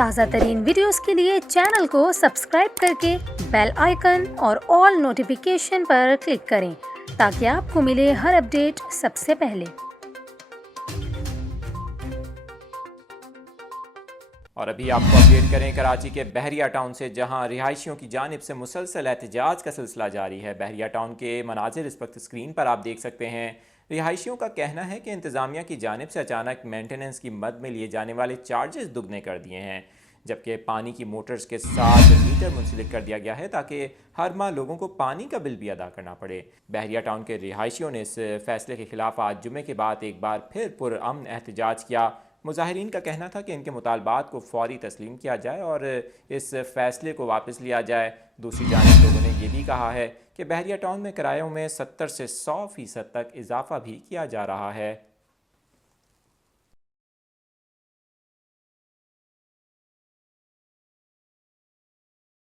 تازہ ترین ویڈیوز کے لیے چینل کو سبسکرائب کر کے بیل آئیکن اور آل نوٹیفیکیشن پر کلک کریں تاکہ آپ کو ملے ہر اپڈیٹ سب سے پہلے۔ اور ابھی آپ کو اپڈیٹ کریں کراچی کے بحریہ ٹاؤن سے، جہاں رہائشیوں کی جانب سے مسلسل احتجاج کا سلسلہ جاری ہے۔ بحریہ ٹاؤن کے مناظر اس وقت اسکرین پر آپ دیکھ سکتے ہیں۔ رہائشیوں کا کہنا ہے کہ انتظامیہ کی جانب سے اچانک مینٹیننس کی مد میں لیے جانے والے چارجز دگنے کر دیے ہیں، جبکہ پانی کی موٹرز کے ساتھ میٹر منسلک کر دیا گیا ہے تاکہ ہر ماہ لوگوں کو پانی کا بل بھی ادا کرنا پڑے۔ بحریہ ٹاؤن کے رہائشیوں نے اس فیصلے کے خلاف آج جمعے کے بعد ایک بار پھر پرامن احتجاج کیا۔ مظاہرین کا کہنا تھا کہ ان کے مطالبات کو فوری تسلیم کیا جائے اور اس فیصلے کو واپس لیا جائے۔ دوسری جانب لوگوں نے یہ بھی کہا ہے کہ بحریہ ٹاؤن میں کرایوں میں 70 سے 100% تک اضافہ بھی کیا جا رہا ہے۔